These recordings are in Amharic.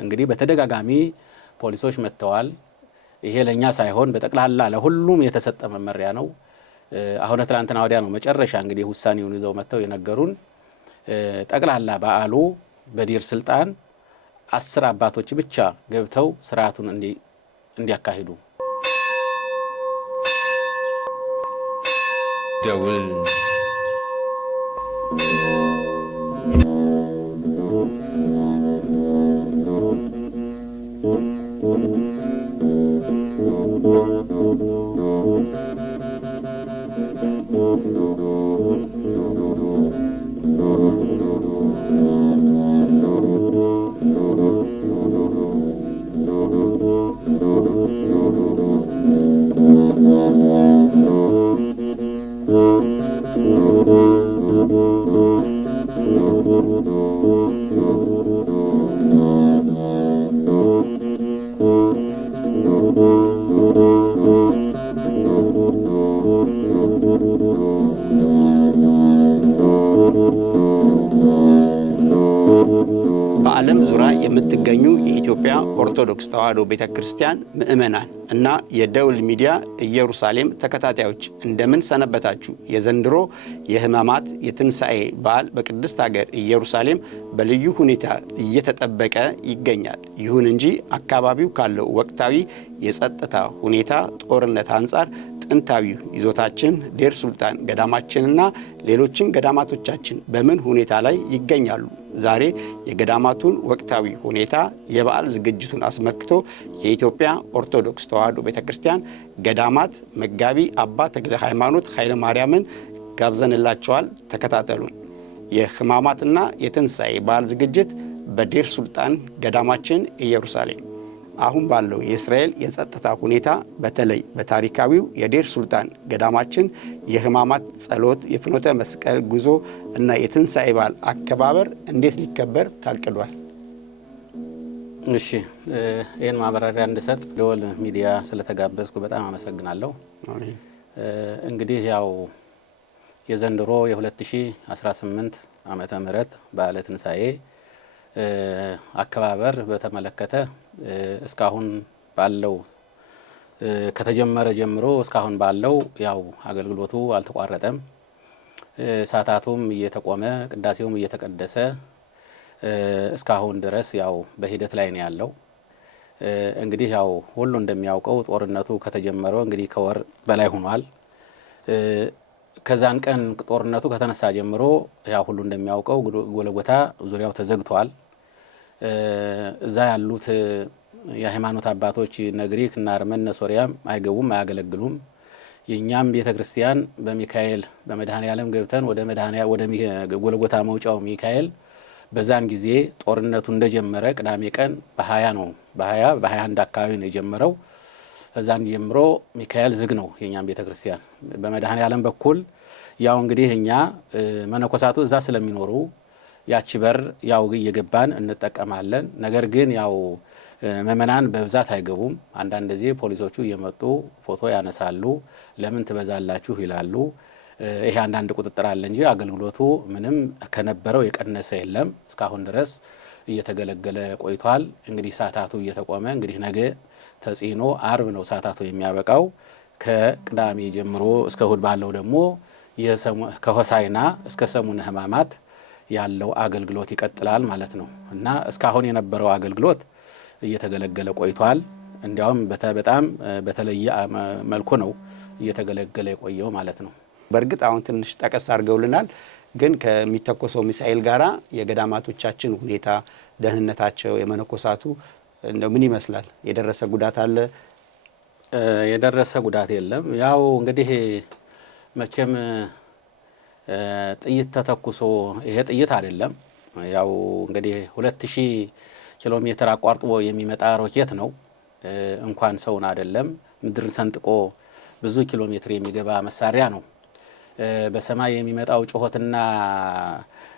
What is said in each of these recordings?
እንግዲህ በተደጋጋሚ ፖሊሶች መጥተዋል። ይሄ ለኛ ሳይሆን በጠቅላላ ለሁሉም የተሰጠ መመሪያ ነው። አሁን ትላንትና ወዲያ ነው መጨረሻ እንግዲህ ውሳኔውን ይዘው መጥተው የነገሩን። ጠቅላላ በዓሉ በዲር ስልጣን 10 አባቶች ብቻ ገብተው ስርዓቱን እንዲያካሂዱ ደውል በዓለም ዙሪያ የምትገኙ የኢትዮጵያ ኦርቶዶክስ ተዋሕዶ ቤተክርስቲያን ምእመናን እና የደውል ሚዲያ ኢየሩሳሌም ተከታታዮች እንደምን ሰነበታችሁ? የዘንድሮ የሕማማት የትንሣኤ በዓል በቅድስት ሀገር ኢየሩሳሌም በልዩ ሁኔታ እየተጠበቀ ይገኛል። ይሁን እንጂ አካባቢው ካለው ወቅታዊ የጸጥታ ሁኔታ ጦርነት አንጻር ጥንታዊው ይዞታችን ዴር ሱልጣን ገዳማችንና ሌሎችም ገዳማቶቻችን በምን ሁኔታ ላይ ይገኛሉ? ዛሬ የገዳማቱን ወቅታዊ ሁኔታ የበዓል ዝግጅቱን አስመልክቶ የኢትዮጵያ ኦርቶዶክስ ተዋሕዶ ቤተክርስቲያን ገዳማት መጋቢ አባ ተክለ ሃይማኖት ኃይለ ማርያምን ጋብዘንላቸዋል። ተከታተሉን። የሕማማትና የትንሣኤ በዓል ዝግጅት በዴር ሱልጣን ገዳማችን ኢየሩሳሌም። አሁን ባለው የእስራኤል የጸጥታ ሁኔታ በተለይ በታሪካዊው የዴር ሱልጣን ገዳማችን የሕማማት ጸሎት፣ የፍኖተ መስቀል ጉዞ እና የትንሣኤ በዓል አከባበር እንዴት ሊከበር ታቅዷል? እሺ፣ ይህን ማብራሪያ እንድሰጥ ደወል ሚዲያ ስለተጋበዝኩ በጣም አመሰግናለሁ። እንግዲህ ያው የዘንድሮ የ2018 ዓመተ ምህረት በዓለ ትንሣኤ አከባበር በተመለከተ እስካሁን ባለው ከተጀመረ ጀምሮ እስካሁን ባለው ያው አገልግሎቱ አልተቋረጠም። ሰዓታቱም እየተቆመ ቅዳሴውም እየተቀደሰ እስካሁን ድረስ ያው በሂደት ላይ ነው ያለው። እንግዲህ ያው ሁሉ እንደሚያውቀው ጦርነቱ ከተጀመረው እንግዲህ ከወር በላይ ሆኗል። ከዛን ቀን ጦርነቱ ከተነሳ ጀምሮ ያው ሁሉ እንደሚያውቀው ጎልጎታ ዙሪያው ተዘግቷል። እዛ ያሉት የሃይማኖት አባቶች እነ ግሪክ እና አርመን እነ ሶሪያም አይገቡም፣ አያገለግሉም። የኛም ቤተክርስቲያን በሚካኤል በመድኃኔዓለም ገብተን ወደ ጎልጎታ መውጫው ሚካኤል በዛን ጊዜ ጦርነቱ እንደጀመረ ቅዳሜ ቀን በ20 ነው በ21 አካባቢ ነው የጀመረው። እዛን ጀምሮ ሚካኤል ዝግ ነው የኛም ቤተክርስቲያን። በመድኃኔዓለም በኩል ያው እንግዲህ እኛ መነኮሳቱ እዛ ስለሚኖሩ ያቺ በር ያው እየገባን እንጠቀማለን። ነገር ግን ያው ምእመናን በብዛት አይገቡም። አንዳንድ ጊዜ ፖሊሶቹ እየመጡ ፎቶ ያነሳሉ፣ ለምን ትበዛላችሁ ይላሉ። ይሄ አንዳንድ ቁጥጥር አለ እንጂ አገልግሎቱ ምንም ከነበረው የቀነሰ የለም። እስካሁን ድረስ እየተገለገለ ቆይቷል። እንግዲህ ሰዓታቱ እየተቆመ እንግዲህ ነገ ተጽኖ አርብ ነው ሰዓታቱ የሚያበቃው። ከቅዳሜ ጀምሮ እስከ እሁድ ባለው ደግሞ ከሆሳዕና እስከ ሰሙነ ሕማማት ያለው አገልግሎት ይቀጥላል ማለት ነው እና እስካሁን የነበረው አገልግሎት እየተገለገለ ቆይቷል። እንዲያውም በጣም በተለየ መልኩ ነው እየተገለገለ የቆየው ማለት ነው። በእርግጥ አሁን ትንሽ ጠቀስ አድርገውልናል። ግን ከሚተኮሰው ሚሳኤል ጋራ የገዳማቶቻችን ሁኔታ፣ ደህንነታቸው፣ የመነኮሳቱ እንደው ምን ይመስላል? የደረሰ ጉዳት አለ? የደረሰ ጉዳት የለም። ያው እንግዲህ መቼም ጥይት ተተኩሶ ይሄ ጥይት አይደለም። ያው እንግዲህ 2000 ኪሎ ሜትር አቋርጦ የሚመጣ ሮኬት ነው። እንኳን ሰውን አይደለም ምድርን ሰንጥቆ ብዙ ኪሎ ሜትር የሚገባ መሳሪያ ነው። በሰማይ የሚመጣው ጩኸትና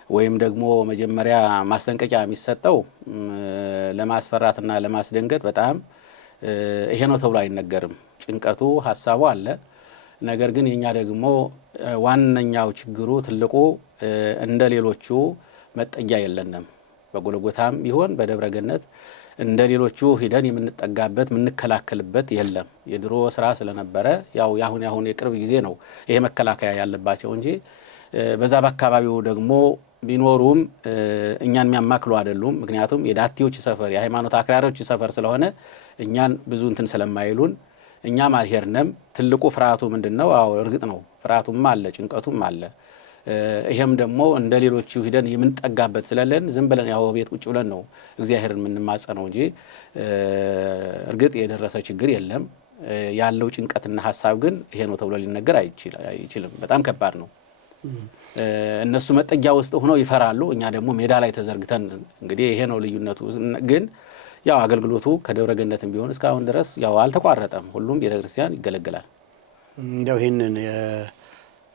ወይም ደግሞ መጀመሪያ ማስጠንቀቂያ የሚሰጠው ለማስፈራትና ለማስደንገጥ በጣም ይሄ ነው ተብሎ አይነገርም። ጭንቀቱ ሀሳቡ አለ። ነገር ግን የኛ ደግሞ ዋነኛው ችግሩ ትልቁ እንደ ሌሎቹ መጠጊያ የለንም። በጎልጎታም ቢሆን በደብረ ገነት እንደ ሌሎቹ ሂደን የምንጠጋበት የምንከላከልበት የለም። የድሮ ስራ ስለነበረ ያው ያሁን የቅርብ ጊዜ ነው ይሄ መከላከያ ያለባቸው እንጂ በዛ በአካባቢው ደግሞ ቢኖሩም እኛን የሚያማክሉ አይደሉም። ምክንያቱም የዳቲዎች ሰፈር የሃይማኖት አክራሪዎች ሰፈር ስለሆነ እኛን ብዙ እንትን ስለማይሉን እኛም አልሄድንም። ትልቁ ፍርሃቱ ምንድነው? አዎ እርግጥ ነው ፍርሃቱም አለ፣ ጭንቀቱም አለ። ይሄም ደግሞ እንደ ሌሎቹ ሂደን የምንጠጋበት ስለለን ዝም ብለን ያው ቤት ቁጭ ብለን ነው እግዚአብሔርን የምንማጸነው እንጂ እርግጥ የደረሰ ችግር የለም። ያለው ጭንቀትና ሐሳብ ግን ይሄ ነው ተብሎ ሊነገር አይችልም። በጣም ከባድ ነው። እነሱ መጠጊያ ውስጥ ሆነው ይፈራሉ፣ እኛ ደግሞ ሜዳ ላይ ተዘርግተን እንግዲህ ይሄ ነው ልዩነቱ። ግን ያው አገልግሎቱ ከደብረ ገነትም ቢሆን እስካሁን ድረስ ያው አልተቋረጠም። ሁሉም ቤተክርስቲያን ይገለገላል። እንደው ይሄንን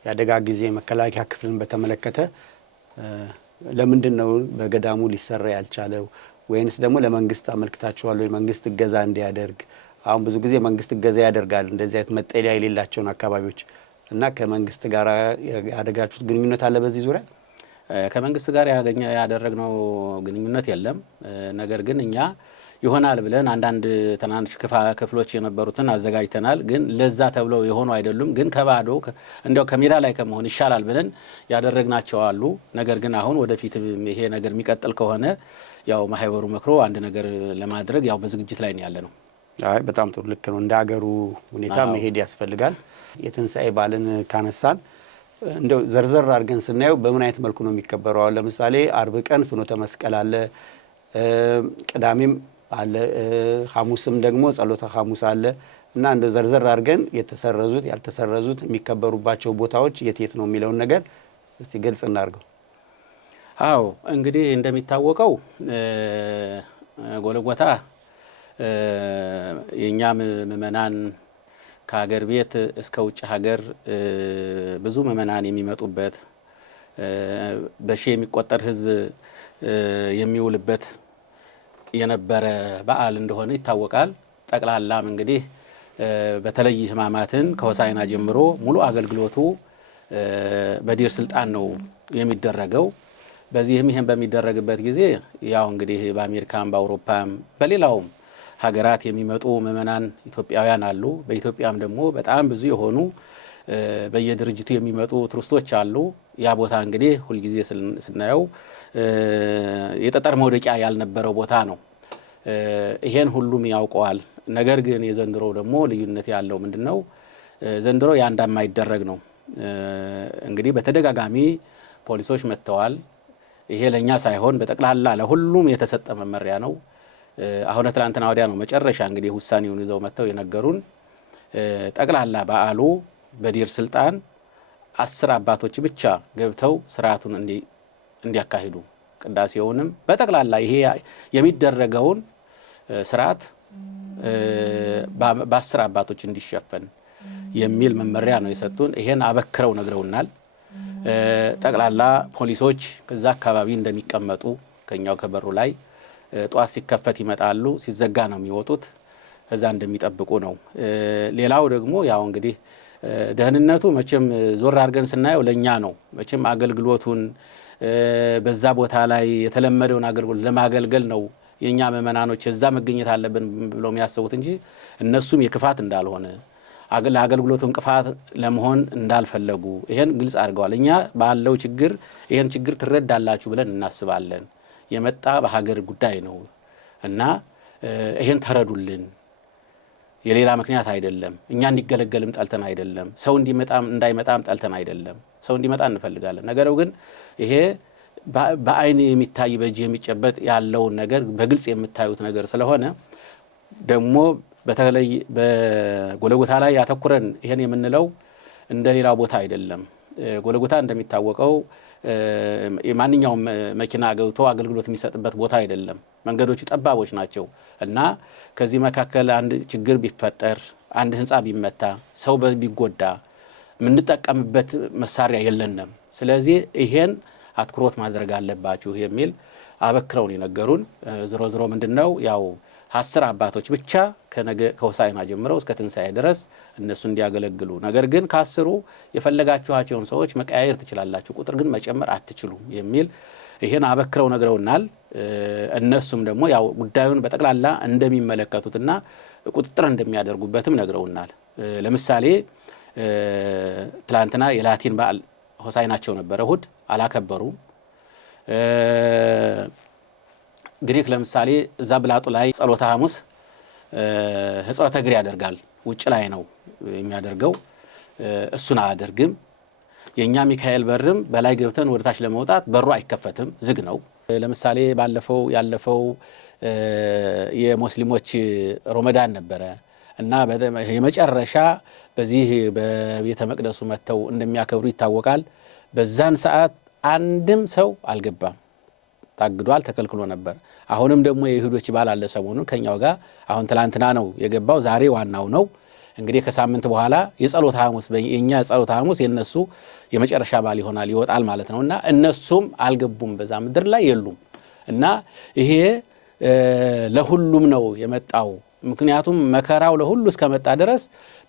የአደጋ ጊዜ መከላከያ ክፍልን በተመለከተ ለምንድን ነው በገዳሙ ሊሰራ ያልቻለው? ወይንስ ደግሞ ለመንግስት አመልክታችኋል ወይ መንግስት እገዛ እንዲያደርግ? አሁን ብዙ ጊዜ መንግስት እገዛ ያደርጋል እንደዚህ አይነት መጠለያ የሌላቸውን አካባቢዎች እና ከመንግስት ጋር ያደረጋችሁት ግንኙነት አለ በዚህ ዙሪያ? ከመንግስት ጋር ያደረግነው ግንኙነት የለም። ነገር ግን እኛ ይሆናል ብለን አንዳንድ ትናንሽ ክፍሎች የነበሩትን አዘጋጅተናል። ግን ለዛ ተብለው የሆኑ አይደሉም። ግን ከባዶ እንዲያው ከሜዳ ላይ ከመሆን ይሻላል ብለን ያደረግናቸው አሉ። ነገር ግን አሁን ወደፊት ይሄ ነገር የሚቀጥል ከሆነ ያው ማህበሩ መክሮ አንድ ነገር ለማድረግ ያው በዝግጅት ላይ ነው ያለ ነው። አይ በጣም ጥሩ፣ ልክ ነው። እንደ ሀገሩ ሁኔታ መሄድ ያስፈልጋል። የትንሣኤ በዓልን ካነሳን እንደው ዘርዘር አድርገን ስናየው በምን አይነት መልኩ ነው የሚከበረው? አሁን ለምሳሌ አርብ ቀን ፍኖተ መስቀል አለ፣ ቅዳሜም አለ፣ ሐሙስም ደግሞ ጸሎተ ሐሙስ አለ እና እንደው ዘርዘር አድርገን የተሰረዙት ያልተሰረዙት የሚከበሩባቸው ቦታዎች የት ነው የሚለውን ነገር እስቲ ግልጽ እናድርገው። አዎ እንግዲህ እንደሚታወቀው ጎልጎታ የኛ ምእመናን ከሀገር ቤት እስከ ውጭ ሀገር ብዙ ምእመናን የሚመጡበት በሺህ የሚቆጠር ሕዝብ የሚውልበት የነበረ በዓል እንደሆነ ይታወቃል። ጠቅላላም እንግዲህ በተለይ ሕማማትን ከሆሳዕና ጀምሮ ሙሉ አገልግሎቱ በዲር ስልጣን ነው የሚደረገው። በዚህም ይሄን በሚደረግበት ጊዜ ያው እንግዲህ በአሜሪካም በአውሮፓም በሌላውም ሀገራት የሚመጡ ምእመናን ኢትዮጵያውያን አሉ። በኢትዮጵያም ደግሞ በጣም ብዙ የሆኑ በየድርጅቱ የሚመጡ ቱሪስቶች አሉ። ያ ቦታ እንግዲህ ሁልጊዜ ስናየው የጠጠር መውደቂያ ያልነበረው ቦታ ነው። ይሄን ሁሉም ያውቀዋል። ነገር ግን የዘንድሮ ደግሞ ልዩነት ያለው ምንድነው? ዘንድሮ ያንዳ የማይደረግ ነው። እንግዲህ በተደጋጋሚ ፖሊሶች መጥተዋል። ይሄ ለኛ ሳይሆን በጠቅላላ ለሁሉም የተሰጠ መመሪያ ነው። አሁን ትላንትና ወዲያ ነው መጨረሻ እንግዲህ ውሳኔውን ይዘው መጥተው የነገሩን። ጠቅላላ በዓሉ በዲር ስልጣን 10 አባቶች ብቻ ገብተው ስርዓቱን እንዲያካሂዱ ቅዳሴውንም በጠቅላላ ይሄ የሚደረገውን ስርዓት በ10 አባቶች እንዲሸፈን የሚል መመሪያ ነው የሰጡን። ይሄን አበክረው ነግረውናል። ጠቅላላ ፖሊሶች ከዛ አካባቢ እንደሚቀመጡ ከኛው ከበሩ ላይ ጧት ሲከፈት ይመጣሉ፣ ሲዘጋ ነው የሚወጡት። እዛ እንደሚጠብቁ ነው። ሌላው ደግሞ ያው እንግዲህ ደህንነቱ መቼም ዞር አድርገን ስናየው ለኛ ነው። መቼም አገልግሎቱን በዛ ቦታ ላይ የተለመደውን አገልግሎት ለማገልገል ነው የኛ ምእመናኖች እዛ መገኘት አለብን ብለው የሚያስቡት እንጂ እነሱም የክፋት እንዳልሆነ ለአገልግሎቱ እንቅፋት ለመሆን እንዳልፈለጉ ይሄን ግልጽ አድርገዋል። እኛ ባለው ችግር ይሄን ችግር ትረዳላችሁ ብለን እናስባለን። የመጣ በሀገር ጉዳይ ነው እና ይሄን ተረዱልን። የሌላ ምክንያት አይደለም። እኛ እንዲገለገልም ጠልተን አይደለም። ሰው እንዳይመጣም ጠልተን አይደለም። ሰው እንዲመጣ እንፈልጋለን። ነገሩ ግን ይሄ በአይን የሚታይ በእጅ የሚጨበጥ ያለውን ነገር በግልጽ የምታዩት ነገር ስለሆነ ደግሞ በተለይ በጎልጎታ ላይ ያተኩረን ይሄን የምንለው እንደሌላው ቦታ አይደለም። ጎልጎታ እንደሚታወቀው ማንኛውም መኪና ገብቶ አገልግሎት የሚሰጥበት ቦታ አይደለም። መንገዶቹ ጠባቦች ናቸው እና ከዚህ መካከል አንድ ችግር ቢፈጠር፣ አንድ ህንጻ ቢመታ፣ ሰው ቢጎዳ የምንጠቀምበት መሳሪያ የለንም። ስለዚህ ይሄን አትኩሮት ማድረግ አለባችሁ የሚል አበክረውን የነገሩን። ዝሮ ዝሮ ምንድነው ያው 10 አባቶች ብቻ ከሆሳዕና ጀምረው እስከ ትንሣኤ ድረስ እነሱ እንዲያገለግሉ፣ ነገር ግን ከ10ሩ የፈለጋችኋቸውን ሰዎች መቀያየር ትችላላችሁ፣ ቁጥር ግን መጨመር አትችሉም የሚል ይሄን አበክረው ነግረውናል። እነሱም ደግሞ ያው ጉዳዩን በጠቅላላ እንደሚመለከቱትና ቁጥጥር እንደሚያደርጉበትም ነግረውናል። ለምሳሌ ትላንትና የላቲን በዓል ሆሳዕናቸው ነበረ፣ እሁድ አላከበሩም። ግሪክ ለምሳሌ እዛ ብላጡ ላይ ጸሎተ ሐሙስ ሕጽበተ እግር ያደርጋል፣ ውጭ ላይ ነው የሚያደርገው፣ እሱን አያደርግም። የኛ ሚካኤል በርም በላይ ገብተን ወደታች ለመውጣት በሩ አይከፈትም፣ ዝግ ነው። ለምሳሌ ያለፈው የሙስሊሞች ረመዳን ነበረ እና የመጨረሻ በዚህ በቤተ መቅደሱ መተው እንደሚያከብሩ ይታወቃል። በዛን ሰዓት አንድም ሰው አልገባም፣ ታግዷል፣ ተከልክሎ ነበር። አሁንም ደግሞ የይሁዶች በዓል አለ ሰሞኑን ከኛው ጋር። አሁን ትላንትና ነው የገባው፣ ዛሬ ዋናው ነው። እንግዲህ ከሳምንት በኋላ የጸሎተ ሐሙስ የኛ ጸሎተ ሐሙስ የነሱ የመጨረሻ በዓል ይሆናል፣ ይወጣል ማለት ነውና እነሱም አልገቡም፣ በዛ ምድር ላይ የሉም። እና ይሄ ለሁሉም ነው የመጣው። ምክንያቱም መከራው ለሁሉ እስከመጣ ድረስ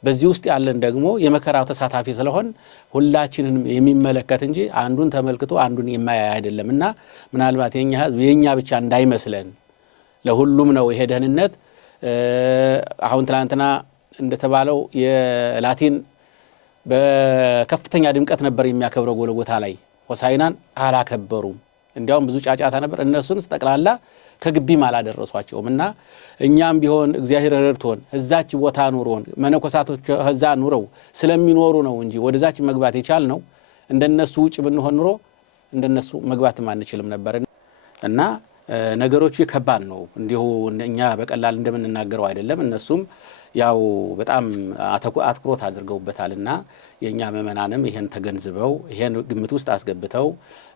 በዚህ ውስጥ ያለን ደግሞ የመከራው ተሳታፊ ስለሆን ሁላችንን የሚመለከት እንጂ አንዱን ተመልክቶ አንዱን የማያይ አይደለምና ምናልባት የኛ ሕዝብ የኛ ብቻ እንዳይመስለን ለሁሉም ነው ይሄ ደህንነት። አሁን ትላንትና እንደተባለው የላቲን በከፍተኛ ድምቀት ነበር የሚያከብረው ጎልጎታ ላይ፣ ሆሳዕናን አላከበሩም። እንዲያውም ብዙ ጫጫታ ነበር። እነሱንስ ጠቅላላ ከግቢም አላደረሷቸውም። እና እኛም ቢሆን እግዚአብሔር ረድቶን እዛች ቦታ ኑሮን መነኮሳቶች እዛ ኑረው ስለሚኖሩ ነው እንጂ ወደዛች መግባት የቻልነው። እንደነሱ ውጭ ብንሆን ኑሮ እንደነሱ መግባትም አንችልም ነበር። እና ነገሮቹ ከባድ ነው። እንዲሁ እኛ በቀላል እንደምንናገረው አይደለም። እነሱም ያው በጣም አትኩሮት አድርገውበታልና የኛ ምእመናንም ይሄን ተገንዝበው ይሄን ግምት ውስጥ አስገብተው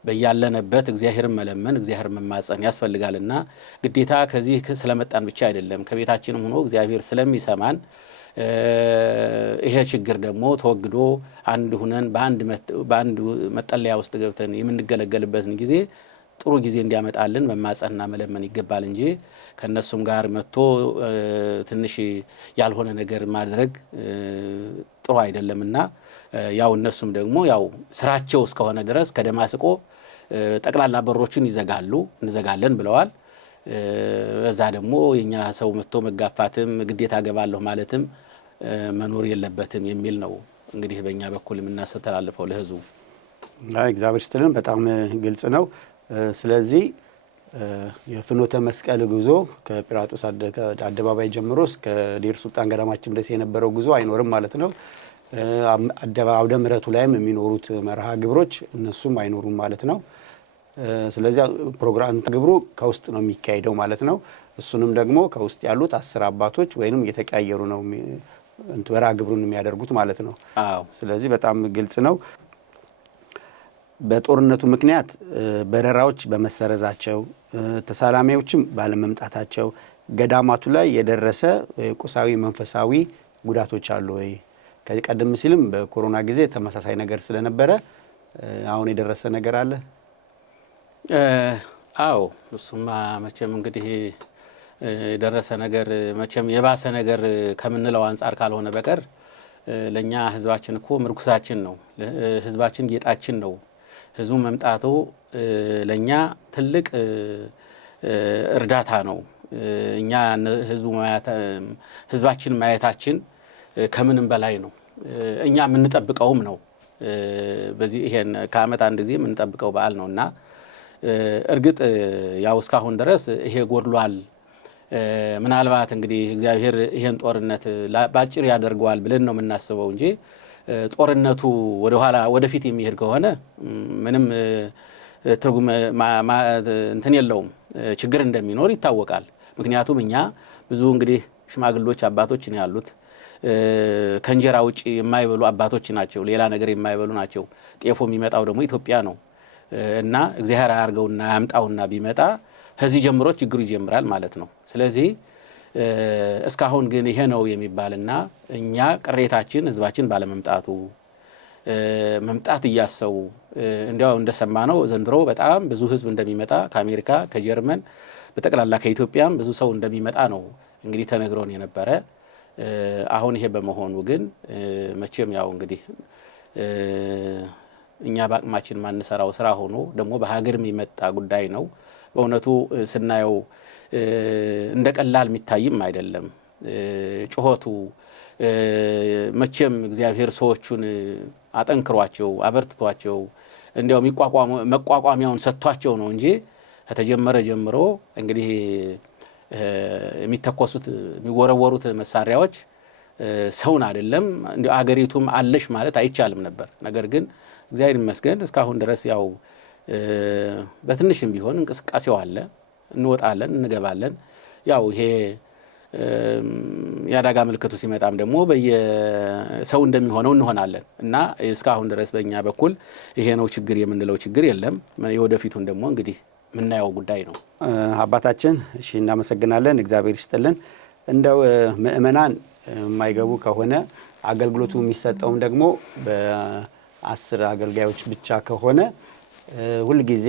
በያለነበት እግዚአብሔርን መለመን እግዚአብሔርን መማጸን ያስፈልጋልና ግዴታ ከዚህ ስለመጣን ብቻ አይደለም፣ ከቤታችንም ሆኖ እግዚአብሔር ስለሚሰማን ይሄ ችግር ደግሞ ተወግዶ አንድ ሁነን በአንድ መጠለያ ውስጥ ገብተን የምንገለገልበትን ጊዜ ጥሩ ጊዜ እንዲያመጣልን መማጸንና መለመን ይገባል እንጂ ከነሱም ጋር መጥቶ ትንሽ ያልሆነ ነገር ማድረግ ጥሩ አይደለምና ያው እነሱም ደግሞ ያው ስራቸው እስከሆነ ድረስ ከደማስቆ ጠቅላላ በሮችን እንዘጋለን ብለዋል። እዛ ደግሞ የኛ ሰው መጥቶ መጋፋትም ግዴታ ገባለሁ ማለትም መኖር የለበትም የሚል ነው እንግዲህ በእኛ በኩል የምናስተላልፈው ለህዝቡ። እግዚአብሔር ይስጥልን። በጣም ግልጽ ነው። ስለዚህ የፍኖተ መስቀል ጉዞ ከጲላጦስ አደባባይ ጀምሮ እስከ ዴር ሱልጣን ገዳማችን ድረስ የነበረው ጉዞ አይኖርም ማለት ነው። አውደ ምሕረቱ ላይም የሚኖሩት መርሃ ግብሮች እነሱም አይኖሩም ማለት ነው። ስለዚህ ፕሮግራም ግብሩ ከውስጥ ነው የሚካሄደው ማለት ነው። እሱንም ደግሞ ከውስጥ ያሉት 10 አባቶች ወይንም እየተቀያየሩ ነው መርሃ ግብሩን የሚያደርጉት ማለት ነው። ስለዚህ በጣም ግልጽ ነው። በጦርነቱ ምክንያት በረራዎች በመሰረዛቸው ተሳላሚዎችም ባለመምጣታቸው ገዳማቱ ላይ የደረሰ ቁሳዊ መንፈሳዊ ጉዳቶች አሉ ወይ? ቀደም ሲልም በኮሮና ጊዜ ተመሳሳይ ነገር ስለነበረ አሁን የደረሰ ነገር አለ? አዎ፣ እሱማ መቼም እንግዲህ የደረሰ ነገር መቼም የባሰ ነገር ከምንለው አንጻር ካልሆነ በቀር ለኛ ህዝባችን እኮ ምርኩሳችን ነው። ህዝባችን ጌጣችን ነው። ህዝቡ መምጣቱ ለኛ ትልቅ እርዳታ ነው። እኛ ህዝባችን ማየታችን ከምንም በላይ ነው። እኛ የምንጠብቀውም ነው። በዚህ ይሄን ከዓመት አንድ ጊዜ የምንጠብቀው በዓል ነውና እርግጥ ያው እስካሁን ድረስ ይሄ ጎድሏል። ምናልባት እንግዲህ እግዚአብሔር ይሄን ጦርነት ባጭር ያደርገዋል ብለን ነው የምናስበው እንጂ ጦርነቱ ወደፊት የሚሄድ ከሆነ ምንም ትርጉም እንትን የለውም፣ ችግር እንደሚኖር ይታወቃል። ምክንያቱም እኛ ብዙ እንግዲህ ሽማግሎች አባቶች ነው ያሉት። ከእንጀራ ውጭ የማይበሉ አባቶች ናቸው፣ ሌላ ነገር የማይበሉ ናቸው። ጤፎ የሚመጣው ደግሞ ኢትዮጵያ ነው እና እግዚአብሔር አያርገውና ያምጣውና ቢመጣ ከዚህ ጀምሮ ችግሩ ይጀምራል ማለት ነው። ስለዚህ እስካሁን ግን ይሄ ነው የሚባልና እኛ ቅሬታችን ህዝባችን ባለመምጣቱ መምጣት እያሰቡ እንዲያው እንደሰማነው ዘንድሮ በጣም ብዙ ህዝብ እንደሚመጣ ከአሜሪካ፣ ከጀርመን በጠቅላላ ከኢትዮጵያም ብዙ ሰው እንደሚመጣ ነው እንግዲህ ተነግሮን የነበረ። አሁን ይሄ በመሆኑ ግን መቼም ያው እንግዲህ እኛ በአቅማችን ማንሰራው ስራ ሆኖ ደግሞ በሀገርም የመጣ ጉዳይ ነው። በእውነቱ ስናየው እንደ ቀላል የሚታይም አይደለም። ጩኸቱ መቼም እግዚአብሔር ሰዎቹን አጠንክሯቸው አበርትቷቸው እንዲያው መቋቋሚያውን ሰጥቷቸው ነው እንጂ ከተጀመረ ጀምሮ እንግዲህ የሚተኮሱት የሚወረወሩት መሳሪያዎች ሰውን አይደለም እንደ አገሪቱም አለሽ ማለት አይቻልም ነበር። ነገር ግን እግዚአብሔር ይመስገን እስካሁን ድረስ ያው በትንሽም ቢሆን እንቅስቃሴው አለ። እንወጣለን፣ እንገባለን። ያው ይሄ ያዳጋ ምልክቱ ሲመጣም ደግሞ በየሰው እንደሚሆነው እንሆናለን እና እስካሁን ድረስ በእኛ በኩል ይሄ ነው ችግር የምንለው ችግር የለም። የወደፊቱን ደግሞ እንግዲህ ምናየው ጉዳይ ነው። አባታችን እሺ፣ እናመሰግናለን። እግዚአብሔር ይስጥልን። እንደው ምእመናን የማይገቡ ከሆነ አገልግሎቱ የሚሰጠውም ደግሞ በ10 አገልጋዮች ብቻ ከሆነ ሁልጊዜ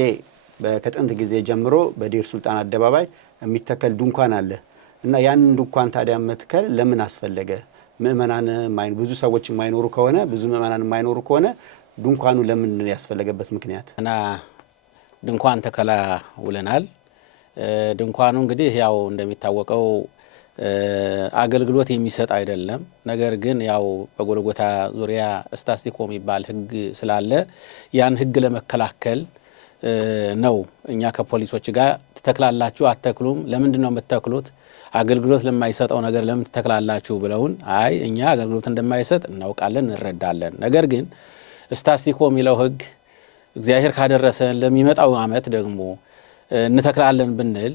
ከጥንት ጊዜ ጀምሮ በዴር ሱልጣን አደባባይ የሚተከል ድንኳን አለ እና ያንን ድንኳን ታዲያ መትከል ለምን አስፈለገ? ምእመናን ብዙ ሰዎች የማይኖሩ ከሆነ ብዙ ምእመናን የማይኖሩ ከሆነ ድንኳኑ ለምን ያስፈለገበት ምክንያት? እና ድንኳን ተከላ ውለናል። ድንኳኑ እንግዲህ ያው እንደሚታወቀው አገልግሎት የሚሰጥ አይደለም። ነገር ግን ያው በጎልጎታ ዙሪያ ስታስቲኮ የሚባል ሕግ ስላለ ያን ሕግ ለመከላከል ነው። እኛ ከፖሊሶች ጋር ትተክላላችሁ አትተክሉም፣ ለምንድን ነው የምትተክሉት? አገልግሎት ለማይሰጠው ነገር ለምን ትተክላላችሁ ብለውን፣ አይ እኛ አገልግሎት እንደማይሰጥ እናውቃለን፣ እንረዳለን። ነገር ግን ስታስቲኮ የሚለው ሕግ እግዚአብሔር ካደረሰን ለሚመጣው ዓመት ደግሞ እንተክላለን ብንል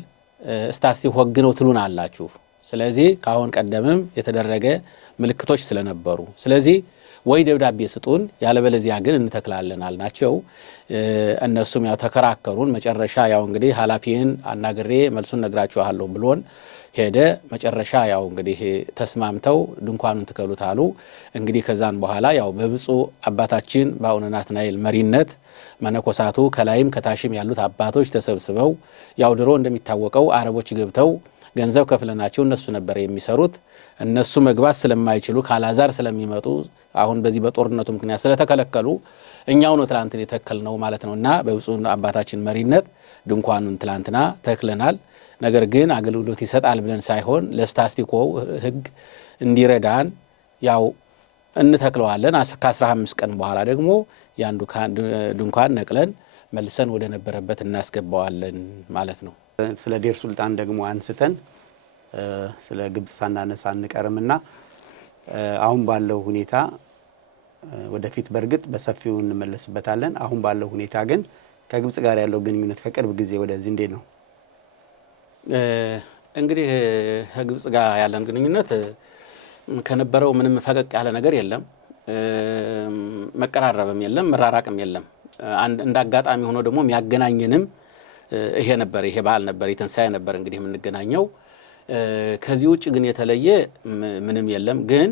ስታስቲኮ ሕግ ነው ትሉን አላችሁ። ስለዚህ ካሁን ቀደምም የተደረገ ምልክቶች ስለነበሩ ስለዚህ ወይ ደብዳቤ ስጡን ያለበለዚያ ግን እንተክላለን አልናቸው። እነሱም ያው ተከራከሩን። መጨረሻ ያው እንግዲህ ኃላፊን አናግሬ መልሱን ነግራችኋለሁ ብሎን ሄደ። መጨረሻ ያው እንግዲህ ተስማምተው ድንኳኑን ትከሉት አሉ። እንግዲህ ከዛን በኋላ ያው በብፁዕ አባታችን በአቡነ ናትናኤል መሪነት መነኮሳቱ ከላይም ከታሽም ያሉት አባቶች ተሰብስበው ያው ድሮ እንደሚታወቀው አረቦች ገብተው ገንዘብ ከፍለናቸው እነሱ ነበር የሚሰሩት። እነሱ መግባት ስለማይችሉ ካላዛር ስለሚመጡ አሁን በዚህ በጦርነቱ ምክንያት ስለተከለከሉ እኛው ነው ትላንትን የተከልነው ማለት ነውና በብፁዕ አባታችን መሪነት ድንኳኑን ትላንትና ተክለናል። ነገር ግን አገልግሎት ይሰጣል ብለን ሳይሆን ለስታስቲኮ ሕግ እንዲረዳን ያው እንተክለዋለን። ከ15 ቀን በኋላ ደግሞ ያን ድንኳን ነቅለን መልሰን ወደ ነበረበት እናስገባዋለን ማለት ነው። ስለ ዴር ሱልጣን ደግሞ አንስተን ስለ ግብጽ ሳናነሳ አንቀርምና አሁን ባለው ሁኔታ ወደፊት በእርግጥ በሰፊው እንመለስበታለን። አሁን ባለው ሁኔታ ግን ከግብጽ ጋር ያለው ግንኙነት ከቅርብ ጊዜ ወደዚህ እንዴት ነው? እንግዲህ ከግብጽ ጋር ያለን ግንኙነት ከነበረው ምንም ፈቀቅ ያለ ነገር የለም። መቀራረብም የለም፣ መራራቅም የለም። እንደ አጋጣሚ ሆኖ ደግሞ የሚያገናኘንም ይሄ ነበር፣ ይሄ በዓል ነበር፣ የትንሣኤ ነበር እንግዲህ የምንገናኘው። ከዚህ ውጭ ግን የተለየ ምንም የለም። ግን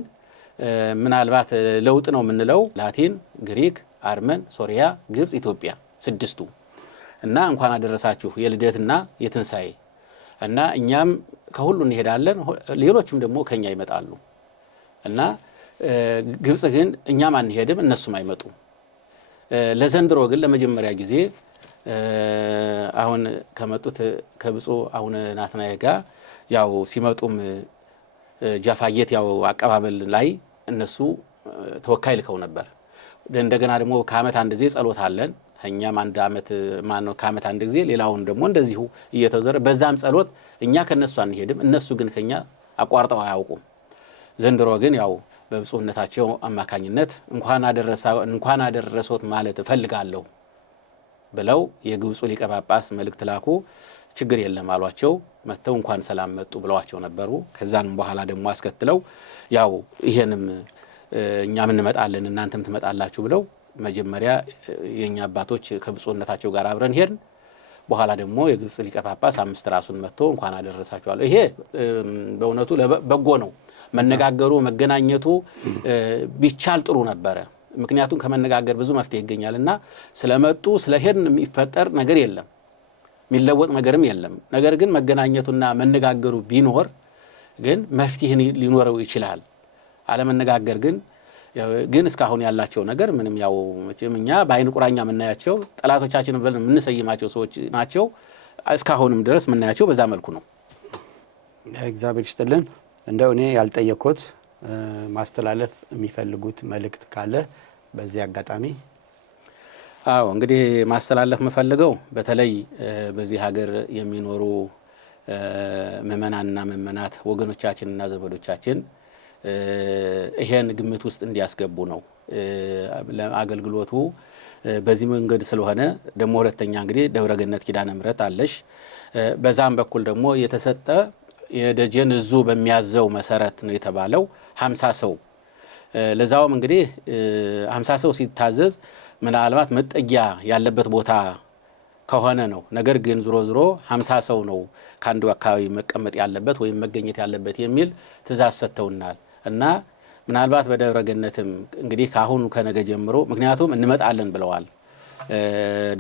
ምናልባት ለውጥ ነው የምንለው ላቲን፣ ግሪክ፣ አርመን፣ ሶሪያ፣ ግብጽ፣ ኢትዮጵያ ስድስቱ እና እንኳን አደረሳችሁ የልደትና የትንሣኤ እና እኛም ከሁሉ እንሄዳለን። ሌሎችም ደግሞ ከኛ ይመጣሉ እና ግብጽ ግን እኛም አንሄድም፣ እነሱም አይመጡም። ለዘንድሮ ግን ለመጀመሪያ ጊዜ አሁን ከመጡት ከብፁዕ አቡነ ናትናኤል ጋር ያው ሲመጡም ጃፋጌት ያው አቀባበል ላይ እነሱ ተወካይ ልከው ነበር። እንደገና ደግሞ ከዓመት አንድ ጊዜ ጸሎት አለን። እኛም አንድ ዓመት ማነው ከዓመት አንድ ጊዜ ሌላውን ደግሞ እንደዚሁ እየተዘረ በዛም ጸሎት እኛ ከነሱ አንሄድም፣ እነሱ ግን ከኛ አቋርጠው አያውቁም። ዘንድሮ ግን ያው በብፁዕነታቸው አማካኝነት እንኳን አደረሶት ማለት እፈልጋለሁ ብለው የግብፁ ሊቀ ጳጳስ መልእክት ላኩ። ችግር የለም አሏቸው። መጥተው እንኳን ሰላም መጡ ብለዋቸው ነበሩ። ከዛም በኋላ ደግሞ አስከትለው ያው ይሄንም እኛም እንመጣለን እናንተም ትመጣላችሁ ብለው መጀመሪያ የኛ አባቶች ከብፁዕነታቸው ጋር አብረን ሄድን። በኋላ ደግሞ የግብጽ ሊቀ ጳጳስ 5 ራሱን መጥቶ እንኳን አደረሳችሁ አለ። ይሄ በእውነቱ በጎ ነው። መነጋገሩ መገናኘቱ ቢቻል ጥሩ ነበረ። ምክንያቱም ከመነጋገር ብዙ መፍትሄ ይገኛልና ስለመጡ ስለሄድን የሚፈጠር ነገር የለም፣ የሚለወጥ ነገርም የለም። ነገር ግን መገናኘቱና መነጋገሩ ቢኖር ግን መፍትሄ ሊኖረው ይችላል። አለመነጋገር ግን ግን እስካሁን ያላቸው ነገር ምንም ያው መቼም እኛ በአይን ቁራኛ የምናያቸው ጠላቶቻችን ብለን የምንሰይማቸው ሰዎች ናቸው። እስካሁንም ድረስ የምናያቸው በዛ መልኩ ነው። እግዚአብሔር ይስጥልን። እንደው እኔ ያልጠየቅኩት ማስተላለፍ የሚፈልጉት መልእክት ካለ በዚህ አጋጣሚ? አዎ እንግዲህ ማስተላለፍ የምፈልገው በተለይ በዚህ ሀገር የሚኖሩ ምእመናንና ምእመናት ወገኖቻችንና ዘመዶቻችን ይሄን ግምት ውስጥ እንዲያስገቡ ነው። ለአገልግሎቱ በዚህ መንገድ ስለሆነ ደግሞ ሁለተኛ እንግዲህ ደብረገነት ኪዳነ ምሕረት አለሽ። በዛም በኩል ደግሞ የተሰጠ የደጀን እዙ በሚያዘው መሰረት ነው የተባለው 50 ሰው። ለዛውም እንግዲህ 50 ሰው ሲታዘዝ ምናልባት መጠጊያ ያለበት ቦታ ከሆነ ነው። ነገር ግን ዞሮ ዞሮ 50 ሰው ነው ከአንዱ አካባቢ መቀመጥ ያለበት ወይም መገኘት ያለበት የሚል ትእዛዝ ሰጥተውናል። እና ምናልባት በደብረገነትም እንግዲህ ካሁኑ ከነገ ጀምሮ ምክንያቱም እንመጣለን ብለዋል።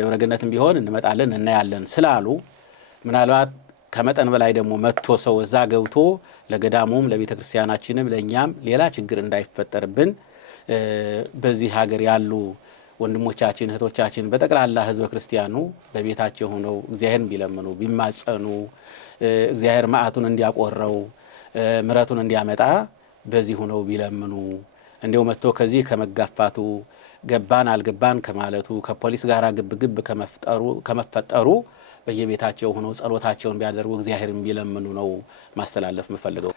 ደብረገነትም ቢሆን እንመጣለን እናያለን ስላሉ ምናልባት ከመጠን በላይ ደግሞ መጥቶ ሰው እዛ ገብቶ ለገዳሙም ለቤተ ክርስቲያናችንም ለእኛም ሌላ ችግር እንዳይፈጠርብን በዚህ ሀገር ያሉ ወንድሞቻችን እህቶቻችን በጠቅላላ ህዝበ ክርስቲያኑ በቤታቸው ሆነው እግዚአብሔርን ቢለምኑ ቢማጸኑ እግዚአብሔር መዓቱን እንዲያቆረው ምሕረቱን እንዲያመጣ በዚህ ሆነው ቢለምኑ እንደው መጥቶ ከዚህ ከመጋፋቱ ገባን አልገባን ከማለቱ ከፖሊስ ጋር ግብግብ ከመፈጠሩ በየቤታቸው ሆነው ጸሎታቸውን ቢያደርጉ እግዚአብሔርን ቢለምኑ ነው ማስተላለፍ የምፈልገው።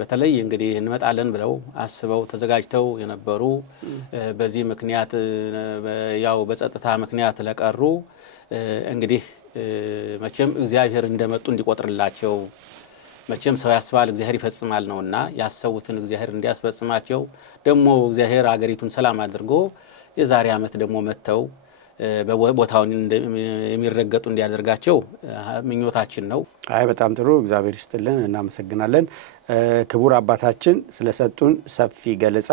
በተለይ እንግዲህ እንመጣለን ብለው አስበው ተዘጋጅተው የነበሩ በዚህ ምክንያት ያው በጸጥታ ምክንያት ለቀሩ እንግዲህ መቼም እግዚአብሔር እንደመጡ እንዲቆጥርላቸው መቼም ሰው ያስባል እግዚአብሔር ይፈጽማል ነውና ያሰቡትን እግዚአብሔር እንዲያስፈጽማቸው ደግሞ እግዚአብሔር አገሪቱን ሰላም አድርጎ የዛሬ ዓመት ደግሞ መተው በቦታውን የሚረገጡ እንዲያደርጋቸው ምኞታችን ነው። አይ በጣም ጥሩ እግዚአብሔር ይስጥልን እናመሰግናለን። ክቡር አባታችን ስለሰጡን ሰፊ ገለጻ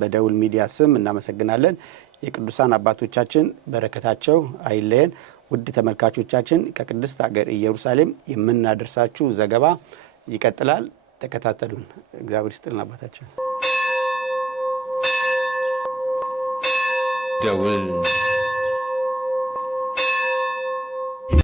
በደውል ሚዲያ ስም እናመሰግናለን። የቅዱሳን አባቶቻችን በረከታቸው አይለየን። ውድ ተመልካቾቻችን ከቅድስት ሀገር ኢየሩሳሌም የምናደርሳችሁ ዘገባ ይቀጥላል። ተከታተሉን። እግዚአብሔር ይስጥልን አባታችን። ደውል